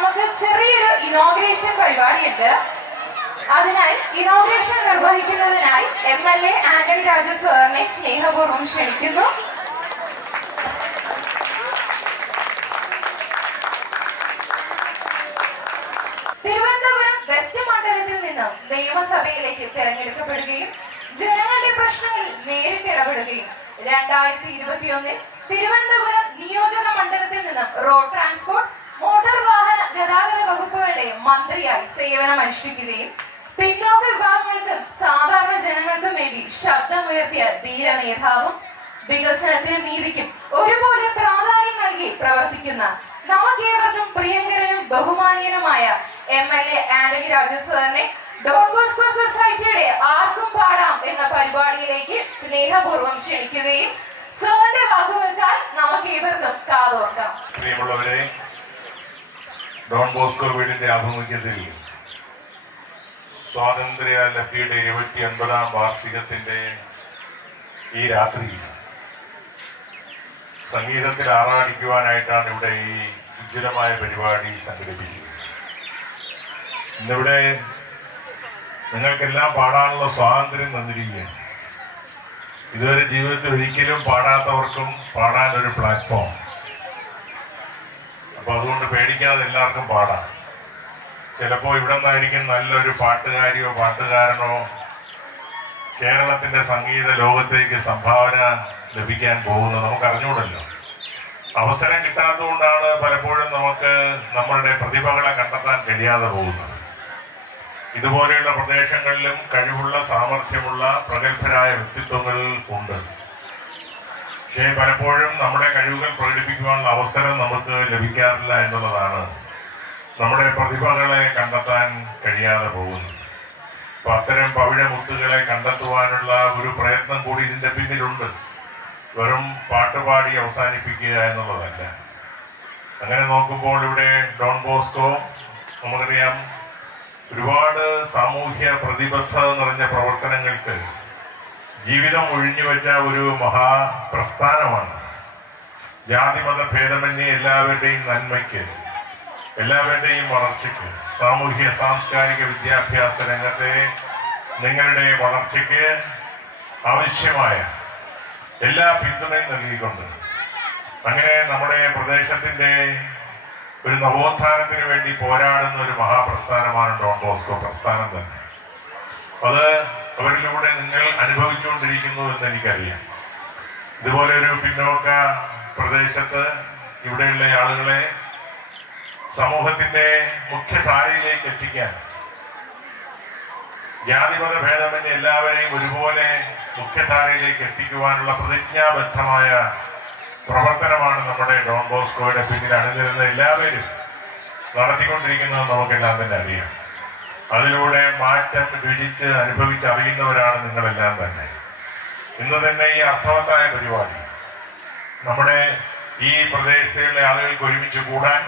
നമുക്ക് ചെറിയൊരു ഇനോഗ്രേഷൻ പരിപാടിയുണ്ട്. അതിനായി ഇനോഗ്രേഷൻ നിർവഹിക്കുന്നതിനായി MLA ആന്റണി രാജു സാറിനെ സ്നേഹപൂർവ്വം ക്ഷണിക്കുന്നു. തിരുവനന്തപുരം വെസ്റ്റ് മണ്ഡലത്തിൽ നിന്നും നിയമസഭയിലേക്ക് തെരഞ്ഞെടുക്കപ്പെടുകയും ജനങ്ങളുടെ പ്രശ്നങ്ങളിൽ നേരിട്ട് ഇടപെടുകയും 2021 തിരുവനന്തപുരം നിയോജക മണ്ഡലത്തിൽ നിന്നും റോഡ് ട്രാൻസ്പോർട്ട് മോട്ടോർ വാഹന ഗതാഗത വകുപ്പുകളുടെ മന്ത്രിയായി സേവനമനുഷ്ഠിക്കുകയും പിന്നോക്ക വിഭാഗങ്ങൾക്കും സാധാരണ ജനങ്ങൾക്കും വേണ്ടി ശബ്ദമുയർത്തിയ ധീര നേതാവും വികസനത്തിനും നീതിക്കും ഒരുപോലെ പ്രാധാന്യം നൽകി പ്രവർത്തിക്കുന്ന നമുക്കേവർക്കും പ്രിയങ്കരനും ബഹുമാനീയനുമായ MLA ആന്റണി രാജു സാറിനെ ഡോൺ ബോസ്കോ സൊസൈറ്റിയുടെ ആർക്കും പാടാം എന്ന പരിപാടിയിലേക്ക് സ്നേഹപൂർവ്വം ക്ഷണിക്കുകയും സാറിന്റെ വാക്കുകൾക്കായി നമുക്കേവർക്കും കാതോർക്കാം. പ്രിയമുള്ളവരെ, ഡോൺ ബോസ്കോ വീടിന്റെ ആഭിമുഖ്യത്തിൽ സ്വാതന്ത്ര്യ ലബ്ധിയുടെ 29ാം വാർഷികത്തിന്റെ ഈ രാത്രി സംഗീതത്തിൽ ആറാടിക്കുവാനായിട്ടാണ് ഇവിടെ ഈ ഉജ്ജ്വലമായ പരിപാടി സംഘടിപ്പിക്കുന്നത്. ഇന്നിവിടെ നിങ്ങൾക്കെല്ലാം പാടാനുള്ള സ്വാതന്ത്ര്യം തന്നിരിക്കുകയാണ്. ഇതുവരെ ജീവിതത്തിൽ ഒരിക്കലും പാടാത്തവർക്കും പാടാനൊരു പ്ലാറ്റ്ഫോം. അപ്പോൾ അതുകൊണ്ട് പേടിക്കാതെ എല്ലാവർക്കും പാടാം. ചിലപ്പോൾ ഇവിടെ നിന്നായിരിക്കും നല്ലൊരു പാട്ടുകാരിയോ പാട്ടുകാരനോ കേരളത്തിൻ്റെ സംഗീത ലോകത്തേക്ക് സംഭാവന ലഭിക്കാൻ പോകുന്നത് നമുക്ക് അറിഞ്ഞുകൂടല്ലോ. അവസരം കിട്ടാത്തതുകൊണ്ടാണ് പലപ്പോഴും നമുക്ക് നമ്മളുടെ പ്രതിഭകളെ കണ്ടെത്താൻ കഴിയാതെ പോകുന്നത്. ഇതുപോലെയുള്ള പ്രദേശങ്ങളിലും കഴിവുള്ള സാമർഥ്യമുള്ള പ്രഗത്ഭരായ വ്യക്തിത്വങ്ങൾ ഉണ്ട്. പക്ഷേ പലപ്പോഴും നമ്മുടെ കഴിവുകൾ പ്രകടിപ്പിക്കുവാനുള്ള അവസരം നമുക്ക് ലഭിക്കാറില്ല എന്നുള്ളതാണ് നമ്മുടെ പ്രതിഭകളെ കണ്ടെത്താൻ കഴിയാതെ പോകുന്നത്. അപ്പോൾ അത്തരം പവിഴമുത്തുകളെ കണ്ടെത്തുവാനുള്ള ഒരു പ്രയത്നം കൂടി ഇതിൻ്റെ പിന്നിലുണ്ട്. വെറും പാട്ടുപാടി അവസാനിപ്പിക്കുക എന്നുള്ളതല്ല. അങ്ങനെ നോക്കുമ്പോൾ ഇവിടെ ഡോൺ ബോസ്കോ നമുക്കറിയാം ഒരുപാട് സാമൂഹ്യ പ്രതിബദ്ധത നിറഞ്ഞ പ്രവർത്തനങ്ങൾക്ക് ജീവിതം ഒഴിഞ്ഞുവെച്ച ഒരു മഹാപ്രസ്ഥാനമാണ്. ജാതിമത ഭേദമന്യേ എല്ലാവരുടെയും നന്മയ്ക്ക്, എല്ലാവരുടെയും വളർച്ചയ്ക്ക്, സാമൂഹ്യ സാംസ്കാരിക വിദ്യാഭ്യാസ രംഗത്തെ നിങ്ങളുടെ വളർച്ചയ്ക്ക് ആവശ്യമായ എല്ലാ പിന്തുണയും നൽകിക്കൊണ്ട് അങ്ങനെ നമ്മുടെ പ്രദേശത്തിൻ്റെ ഒരു നവോത്ഥാനത്തിന് വേണ്ടി പോരാടുന്ന ഒരു മഹാപ്രസ്ഥാനമാണ് ഡോൺ ബോസ്കോ പ്രസ്ഥാനം തന്നെ. അത് അവരിലൂടെ നിങ്ങൾ അനുഭവിച്ചുകൊണ്ടിരിക്കുന്നു എന്ന് എനിക്കറിയാം. ഇതുപോലെ ഒരു പിന്നോക്ക പ്രദേശത്ത് ഇവിടെയുള്ള ആളുകളെ സമൂഹത്തിന്റെ മുഖ്യധാരയിലേക്ക് എത്തിക്കാൻ, ജാതിമത ഭേദമന്യേ എല്ലാവരെയും ഒരുപോലെ മുഖ്യധാരയിലേക്ക് എത്തിക്കുവാനുള്ള പ്രതിജ്ഞാബദ്ധമായ പ്രവർത്തനമാണ് നമ്മുടെ ഡോൺ ബോസ്കോയുടെ പിന്നിൽ അണിനിരുന്ന എല്ലാവരും നടത്തിക്കൊണ്ടിരിക്കുന്നത് നമുക്കെല്ലാം തന്നെ അറിയാം. അതിലൂടെ മാറ്റം രുചിച്ച് അനുഭവിച്ചറിയുന്നവരാണ് നിങ്ങളെല്ലാം തന്നെ. ഇന്ന് തന്നെ ഈ അർത്ഥവത്തായ പരിപാടി നമ്മുടെ ഈ പ്രദേശത്തുള്ള ആളുകൾക്ക് ഒരുമിച്ച് കൂടാൻ,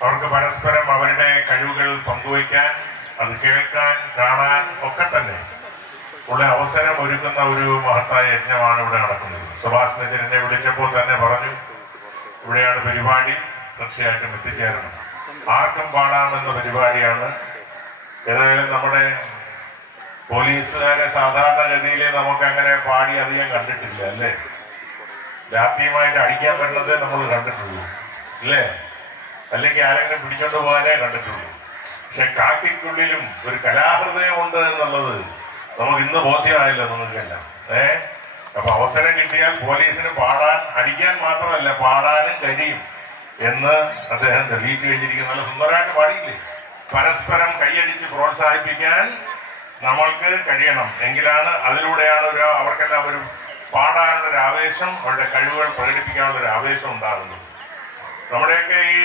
അവർക്ക് പരസ്പരം അവരുടെ കഴിവുകൾ പങ്കുവയ്ക്കാൻ, അത് കേൾക്കാൻ, കാണാൻ ഒക്കെ തന്നെ ഉള്ള അവസരം ഒരുക്കുന്ന ഒരു മഹത്തായ യജ്ഞമാണ് ഇവിടെ നടക്കുന്നത്. സുഭാഷ് എന്നെ വിളിച്ചപ്പോൾ തന്നെ പറഞ്ഞു, ഇവിടെയാണ് പരിപാടി, തീർച്ചയായിട്ടും എത്തിച്ചേരണം. ആർക്കും പാടാമെന്ന പരിപാടിയാണ്. ഏതായാലും നമ്മുടെ പോലീസുകാരെ സാധാരണഗതിയിൽ നമുക്ക് അങ്ങനെ പാടി അധികം കണ്ടിട്ടില്ല അല്ലേ. രാത്രിയുമായിട്ട് അടിക്കാൻ പറ്റുന്നത് നമ്മൾ കണ്ടിട്ടുള്ളൂ അല്ലേ, അല്ലെങ്കിൽ ആരെങ്കിലും പിടിച്ചോണ്ട് പോകാനേ കണ്ടിട്ടുള്ളൂ. പക്ഷെ കാക്കിക്കുള്ളിലും ഒരു കലാഹൃദയമുണ്ട് എന്നുള്ളത് നമുക്ക് ഇന്ന് ബോധ്യമായില്ല നിങ്ങൾക്കെല്ലാം. അപ്പൊ അവസരം കിട്ടിയാൽ പോലീസിന് പാടാൻ, അടിക്കാൻ മാത്രമല്ല പാടാനും കഴിയും എന്ന് അദ്ദേഹം തെളിയിച്ചു കഴിഞ്ഞിരിക്കുന്ന നല്ല സുന്ദരമായിട്ട് പാടിയില്ലേ. പരസ്പരം കൈയടിച്ച് പ്രോത്സാഹിപ്പിക്കാൻ നമ്മൾക്ക് കഴിയണം. എങ്കിലാണ് അതിലൂടെയാണ് അവർക്കെല്ലാം ഒരു പാടാനുള്ളൊരു ആവേശം, അവരുടെ കഴിവുകൾ പ്രകടിപ്പിക്കാനുള്ളൊരു ആവേശം ഉണ്ടാകുന്നത്. നമ്മുടെയൊക്കെ ഈ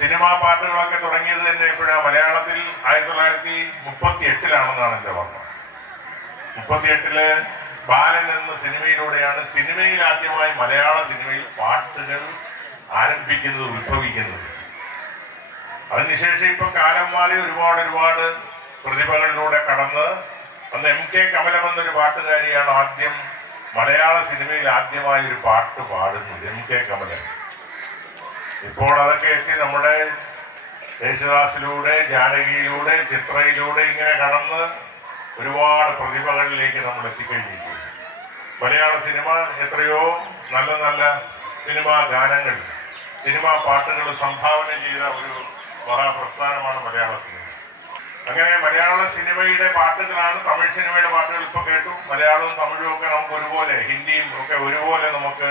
സിനിമാ പാട്ടുകളൊക്കെ തുടങ്ങിയത് തന്നെ എപ്പോഴാണ്? മലയാളത്തിൽ 1938 എൻ്റെ ഓർമ്മ. 38 ബാലൻ എന്ന സിനിമയിലൂടെയാണ് സിനിമയിൽ ആദ്യമായി മലയാള സിനിമയിൽ പാട്ടുകൾ ആരംഭിക്കുന്നത്, ഉത്ഭവിക്കുന്നത്. അതിനുശേഷം ഇപ്പൊ കാലം മാറി ഒരുപാട് പ്രതിഭകളിലൂടെ കടന്ന് അന്ന് MK കമലം എന്നൊരു പാട്ടുകാരിയാണ് ആദ്യം മലയാള സിനിമയിൽ ആദ്യമായി ഒരു പാട്ട് പാടുന്നത്. MK കമലം ഇപ്പോൾ അതൊക്കെ എത്തി നമ്മുടെ യേശുദാസിലൂടെ, ജാനകിയിലൂടെ, ചിത്രയിലൂടെ ഇങ്ങനെ കടന്ന് ഒരുപാട് പ്രതിഭകളിലേക്ക് നമ്മൾ എത്തിക്കഴിഞ്ഞിരിക്കുന്നു. മലയാള സിനിമ എത്രയോ നല്ല നല്ല സിനിമാ ഗാനങ്ങൾ, സിനിമാ പാട്ടുകൾ സംഭാവന ചെയ്ത ഒരു മഹാപ്രസ്ഥാനമാണ് മലയാള സിനിമ. അങ്ങനെ മലയാള സിനിമയുടെ പാട്ടുകളാണ് തമിഴ് സിനിമയുടെ പാട്ടുകൾ. ഇപ്പോൾ കേട്ടു, മലയാളവും തമിഴും ഒക്കെ നമുക്ക് ഒരുപോലെ, ഹിന്ദിയും ഒക്കെ ഒരുപോലെ നമുക്ക്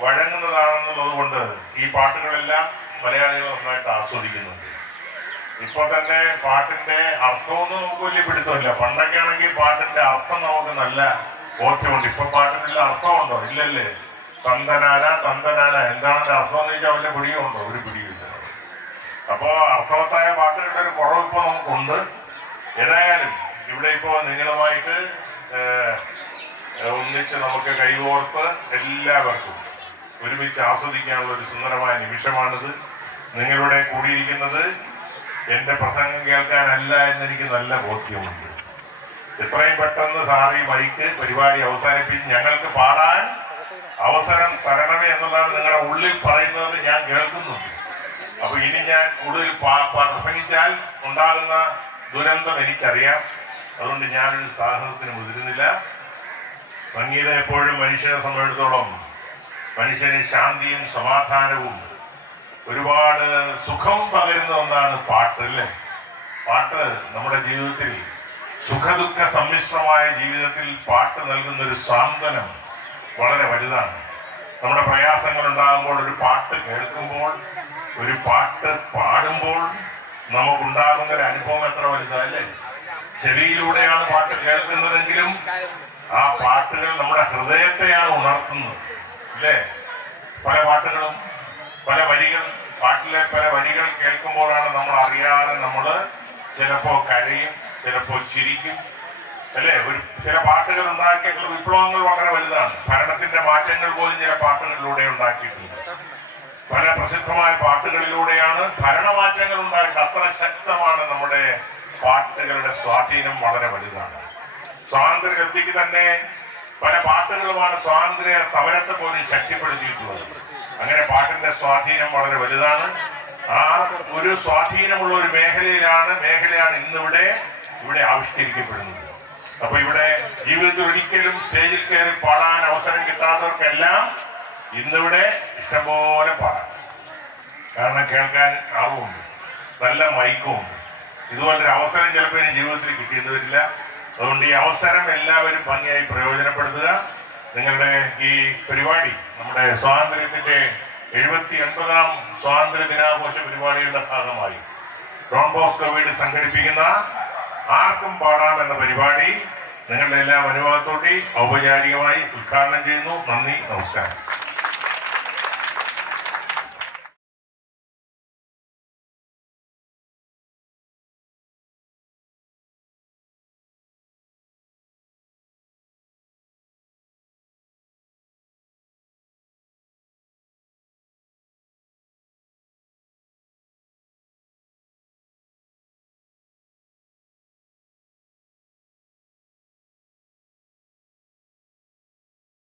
വഴങ്ങുന്നതാണെന്നുള്ളത് കൊണ്ട് ഈ പാട്ടുകളെല്ലാം മലയാളികൾ നന്നായിട്ട് ആസ്വദിക്കുന്നുണ്ട്. ഇപ്പൊ തന്നെ പാട്ടിന്റെ അർത്ഥമൊന്നും നമുക്ക് വലിയ പിടുത്തമില്ല. പണ്ടൊക്കെ ആണെങ്കിൽ പാട്ടിന്റെ അർത്ഥം നമുക്ക് നല്ല ബോധ്യമുണ്ട്. ഇപ്പൊ പാട്ടിനുള്ള അർത്ഥമുണ്ടോ? ഇല്ലല്ലേ. തന്തനാന തന്തനാന എന്താണ് അർത്ഥം എന്ന് ചോദിച്ചാൽ വല്ല പിടിയുണ്ടോ? ഒരു പിടിയില്ല. അപ്പോ അർത്ഥവത്തായ പാട്ടുകളുടെ ഒരു കുറവ് ഇപ്പൊ നമുക്കുണ്ട്. ഏതായാലും ഇവിടെ ഇപ്പോ നിങ്ങളുമായിട്ട് ഒന്നിച്ച് നമുക്ക് കൈകോർത്ത് എല്ലാവർക്കും ഒരുമിച്ച് ആസ്വദിക്കാനുള്ള ഒരു സുന്ദരമായ നിമിഷമാണിത്. നിങ്ങളുടെ കൂടിയിരിക്കുന്നത് എൻ്റെ പ്രസംഗം കേൾക്കാനല്ല എന്നെനിക്ക് നല്ല ബോധ്യമുണ്ട്. എത്രയും പെട്ടെന്ന് സാറി മൈക്ക് പരിപാടി അവസാനിപ്പിച്ച് ഞങ്ങൾക്ക് പാടാൻ അവസരം തരണമേ എന്നുള്ളതാണ് നിങ്ങളുടെ ഉള്ളിൽ പറയുന്നത് ഞാൻ കേൾക്കുന്നുണ്ട്. അപ്പൊ ഇനി ഞാൻ കൂടുതൽ പ്രസംഗിച്ചാൽ ഉണ്ടാകുന്ന ദുരന്തം എനിക്കറിയാം. അതുകൊണ്ട് ഞാനൊരു സാഹസത്തിന് മുതിരുന്നില്ല. സംഗീതം എപ്പോഴും മനുഷ്യനെ സംബന്ധിച്ചിടത്തോളം മനുഷ്യന് ശാന്തിയും സമാധാനവും ഒരുപാട് സുഖവും പകരുന്ന ഒന്നാണ് പാട്ട്, അല്ലേ? പാട്ട് നമ്മുടെ ജീവിതത്തിൽ സുഖദുഃഖ സമ്മിശ്രമായ ജീവിതത്തിൽ പാട്ട് നൽകുന്ന ഒരു സാന്ത്വനം വളരെ വലുതാണ്. നമ്മുടെ പ്രയാസങ്ങൾ ഉണ്ടാകുമ്പോൾ ഒരു പാട്ട് കേൾക്കുമ്പോൾ, ഒരു പാട്ട് പാടുമ്പോൾ നമുക്കുണ്ടാകുന്ന ഒരു അനുഭവം എത്ര വലുതല്ലേ. ചെവിയിലൂടെയാണ് പാട്ട് കേൾക്കുന്നതെങ്കിലും ആ പാട്ടുകൾ നമ്മുടെ ഹൃദയത്തെയാണ് ഉണർത്തുന്നത്, അല്ലേ? പല പാട്ടുകളും പല വരികൾ, പാട്ടിലെ പല വരികൾ കേൾക്കുമ്പോഴാണ് നമ്മൾ അറിയാതെ നമ്മൾ ചിലപ്പോ കരയും, ചിലപ്പോ ചിരിക്കും, അല്ലേ? ചില പാട്ടുകൾ ഉണ്ടാക്കിയിട്ടുള്ള വിപ്ലവങ്ങൾ വളരെ വലുതാണ്. ഭരണത്തിന്റെ മാറ്റങ്ങൾ പോലും ചില പാട്ടുകളിലൂടെ ഉണ്ടാക്കിയിട്ടുണ്ട്. പല പ്രസിദ്ധമായ പാട്ടുകളിലൂടെയാണ് ഭരണമാറ്റങ്ങൾ ഉണ്ടായിട്ട്. അത്ര ശക്തമാണ് നമ്മുടെ പാട്ടുകളുടെ സ്വാധീനം, വളരെ വലുതാണ്. സ്വാതന്ത്ര്യലബ്ധിക്ക് തന്നെ പല പാട്ടുകളുമാണ് സ്വാതന്ത്ര്യ സമരത്തെ പോലും ശക്തിപ്പെടുത്തിയിട്ടുള്ളത്. അങ്ങനെ പാട്ടിന്റെ സ്വാധീനം വളരെ വലുതാണ്. ആ ഒരു സ്വാധീനമുള്ള ഒരു മേഖലയാണ് ഇന്നിവിടെ ആവിഷ്കരിക്കപ്പെടുന്നത്. അപ്പൊ ഇവിടെ ജീവിതത്തിൽ ഒരിക്കലും സ്റ്റേജിൽ കയറി പാടാൻ അവസരം കിട്ടാത്തവർക്കെല്ലാം ഇന്നിവിടെ ഇഷ്ടംപോലെ പാടാം. കാരണം കേൾക്കാൻ ആളുമുണ്ട്, നല്ല മൈക്കുമുണ്ട്. ഇതുപോലൊരു അവസരം ചിലപ്പോൾ ഇനി ജീവിതത്തിൽ കിട്ടിയെന്ന് വരില്ല. അതുകൊണ്ട് ഈ അവസരം എല്ലാവരും ഭംഗിയായി പ്രയോജനപ്പെടുത്തുക. നിങ്ങളുടെ ഈ പരിപാടി നമ്മുടെ സ്വാതന്ത്ര്യത്തിന്റെ 79ാം സ്വാതന്ത്ര്യ ദിനാഘോഷ പരിപാടിയുടെ ഭാഗമായി ഡോൺ ബോസ്കോ വീട് സംഘടിപ്പിക്കുന്ന ആർക്കും പാടാം എന്ന പരിപാടി നിങ്ങളുടെ എല്ലാം അനുഭവത്തോടെ ഔപചാരികമായി ഉദ്ഘാടനം ചെയ്യുന്നു. നന്ദി, നമസ്കാരം.